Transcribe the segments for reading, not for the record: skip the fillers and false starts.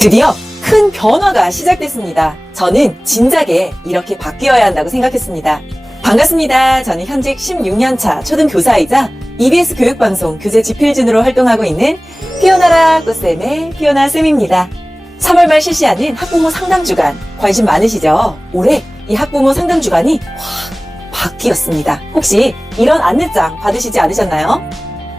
드디어 큰 변화가 시작됐습니다. 저는 진작에 이렇게 바뀌어야 한다고 생각했습니다. 반갑습니다. 저는 현직 16년차 초등교사이자 EBS 교육방송 교재지필진으로 활동하고 있는 피어나라 꽃쌤의 피어나쌤입니다. 3월 말 실시하는 학부모 상담주간 관심 많으시죠? 올해 이 학부모 상담주간이 확 바뀌었습니다. 혹시 이런 안내장 받으시지 않으셨나요?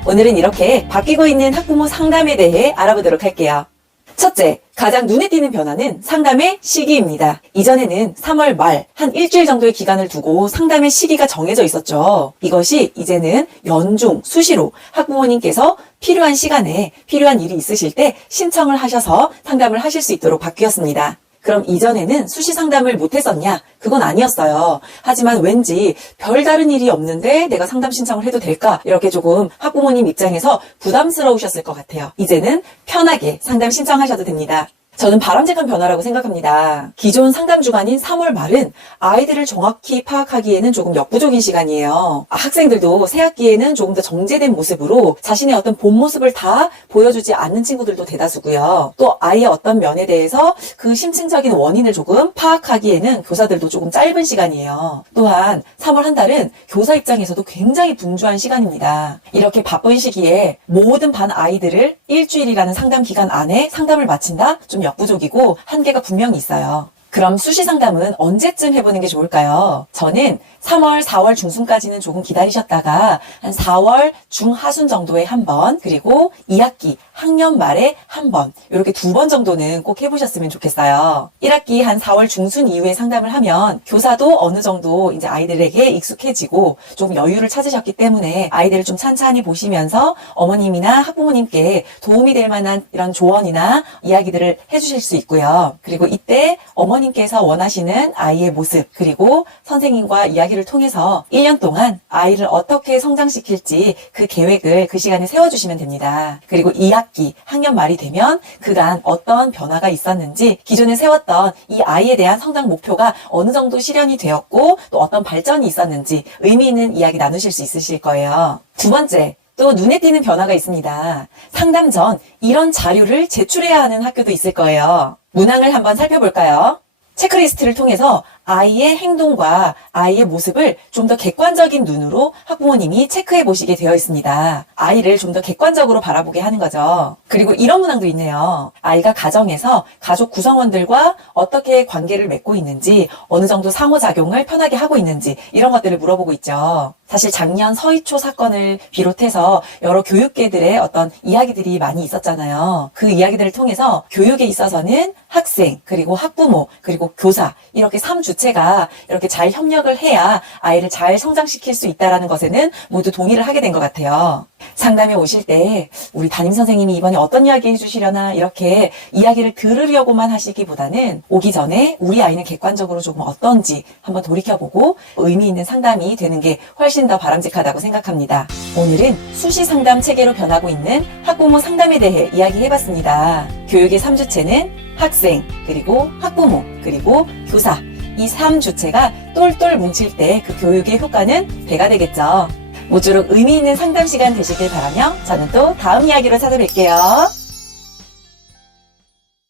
오늘은 이렇게 바뀌고 있는 학부모 상담에 대해 알아보도록 할게요. 첫째, 가장 눈에 띄는 변화는 상담의 시기입니다. 이전에는 3월 말 한 일주일 정도의 기간을 두고 상담의 시기가 정해져 있었죠. 이것이 이제는 연중, 수시로 학부모님께서 필요한 시간에 필요한 일이 있으실 때 신청을 하셔서 상담을 하실 수 있도록 바뀌었습니다. 그럼 이전에는 수시 상담을 못했었냐? 그건 아니었어요. 하지만 왠지 별다른 일이 없는데 내가 상담 신청을 해도 될까? 이렇게 조금 학부모님 입장에서 부담스러우셨을 것 같아요. 이제는 편하게 상담 신청하셔도 됩니다. 저는 바람직한 변화라고 생각합니다. 기존 상담 주간인 3월 말은 아이들을 정확히 파악하기에는 조금 역부족인 시간이에요. 학생들도 새 학기에는 조금 더 정제된 모습으로 자신의 어떤 본 모습을 다 보여주지 않는 친구들도 대다수고요. 또 아이의 어떤 면에 대해서 그 심층적인 원인을 조금 파악하기에는 교사들도 조금 짧은 시간이에요. 또한 3월 한 달은 교사 입장에서도 굉장히 분주한 시간입니다. 이렇게 바쁜 시기에 모든 반 아이들을 일주일이라는 상담 기간 안에 상담을 마친다? 좀 역부족이고 한계가 분명히 있어요. 그럼 수시 상담은 언제쯤 해보는 게 좋을까요? 저는 3월, 4월 중순까지는 조금 기다리셨다가 한 4월 중하순 정도에 한 번, 그리고 2학기 학년 말에 한 번, 이렇게 2번 정도는 꼭 해보셨으면 좋겠어요. 1학기 한 4월 중순 이후에 상담을 하면 교사도 어느 정도 이제 아이들에게 익숙해지고 좀 여유를 찾으셨기 때문에 아이들을 좀 찬찬히 보시면서 어머님이나 학부모님께 도움이 될 만한 이런 조언이나 이야기들을 해주실 수 있고요. 그리고 이때 어머님께서 원하시는 아이의 모습, 그리고 선생님과 이야기를 통해서 1년 동안 아이를 어떻게 성장시킬지 그 계획을 그 시간에 세워주시면 됩니다. 그리고 2학기 학년 말이 되면 그간 어떤 변화가 있었는지, 기존에 세웠던 이 아이에 대한 성장 목표가 어느 정도 실현이 되었고 또 어떤 발전이 있었는지 의미 있는 이야기 나누실 수 있으실 거예요. 두 번째, 또 눈에 띄는 변화가 있습니다. 상담 전 이런 자료를 제출해야 하는 학교도 있을 거예요. 문항을 한번 살펴볼까요? 체크리스트를 통해서 아이의 행동과 아이의 모습을 좀 더 객관적인 눈으로 학부모님이 체크해 보시게 되어 있습니다. 아이를 좀 더 객관적으로 바라보게 하는 거죠. 그리고 이런 문항도 있네요. 아이가 가정에서 가족 구성원들과 어떻게 관계를 맺고 있는지, 어느 정도 상호작용을 편하게 하고 있는지, 이런 것들을 물어보고 있죠. 사실 작년 서희초 사건을 비롯해서 여러 교육계들의 어떤 이야기들이 많이 있었잖아요. 그 이야기들을 통해서 교육에 있어서는 학생, 그리고 학부모, 그리고 교사, 이렇게 3주체가 이렇게 잘 협력을 해야 아이를 잘 성장시킬 수 있다는 것에는 모두 동의를 하게 된 것 같아요. 상담에 오실 때 우리 담임선생님이 이번에 어떤 이야기 해주시려나 이렇게 이야기를 들으려고만 하시기보다는 오기 전에 우리 아이는 객관적으로 조금 어떤지 한번 돌이켜보고 의미 있는 상담이 되는 게 훨씬 더 바람직하다고 생각합니다. 오늘은 수시 상담 체계로 변하고 있는 학부모 상담에 대해 이야기해봤습니다. 교육의 3주체는 학생, 그리고 학부모, 그리고 교사, 이 3주체가 똘똘 뭉칠 때 그 교육의 효과는 배가 되겠죠. 모쪼록 의미 있는 상담 시간 되시길 바라며 저는 또 다음 이야기로 찾아뵐게요.